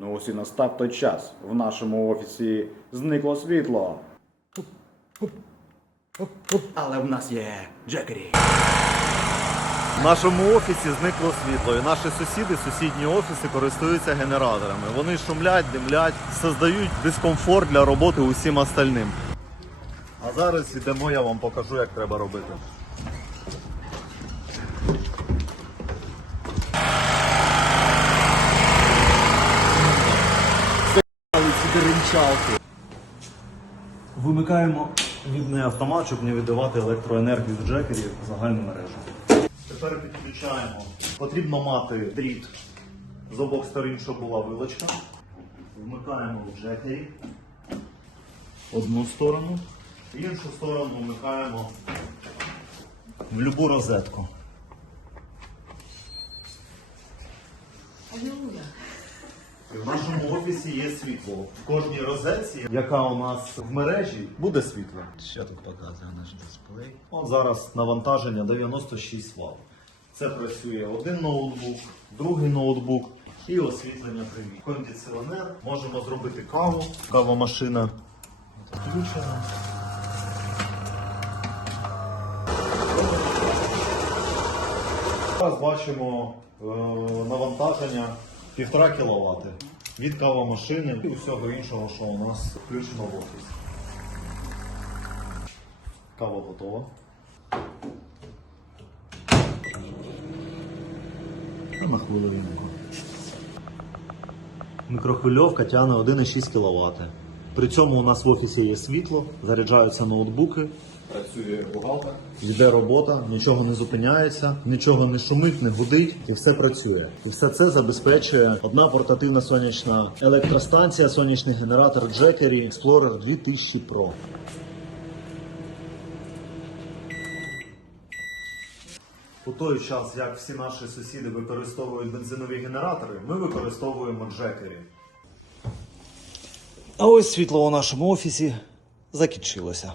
Ну ось і настав той час. В нашому офісі зникло світло. Але в нас є Джекері. В нашому офісі зникло світло, і наші сусіди, сусідні офіси користуються генераторами. Вони шумлять, димлять, создають дискомфорт для роботи усім остальним. А зараз ідемо, я вам покажу, як треба робити. Вимикаємо відний автомат, щоб не віддавати електроенергію з джекерів в загальну мережу. Тепер підключаємо. Потрібно мати дріт з обох сторін, щоб була вилочка. Вмикаємо в джекері одну сторону, іншу сторону вмикаємо в любу розетку. В нашому офісі є світло. В кожній розетці, яка у нас в мережі, буде світло. Що тут показує наш дисплей? От зараз навантаження 96 Вт. Це працює один ноутбук, другий ноутбук і освітлення приміщення. Кондиціонер. Можемо зробити каву. Кавомашина включена. Зараз бачимо е, навантаження 1,5 кВт від кавомашини і усього іншого, що у нас включено в офіс. Кава готова. На хвилинку. Мікрохвильовка тягне 1,6 кВт. При цьому у нас в офісі є світло, заряджаються ноутбуки, Працює бухгалтер. йде робота, нічого не зупиняється, нічого не шумить, не гудить і все працює. І все це забезпечує одна портативна сонячна електростанція, сонячний генератор Jackery Explorer 2000 Pro. У той час, як всі наші сусіди використовують бензинові генератори, ми використовуємо Jackery. А ось світло у нашому офісі закінчилося.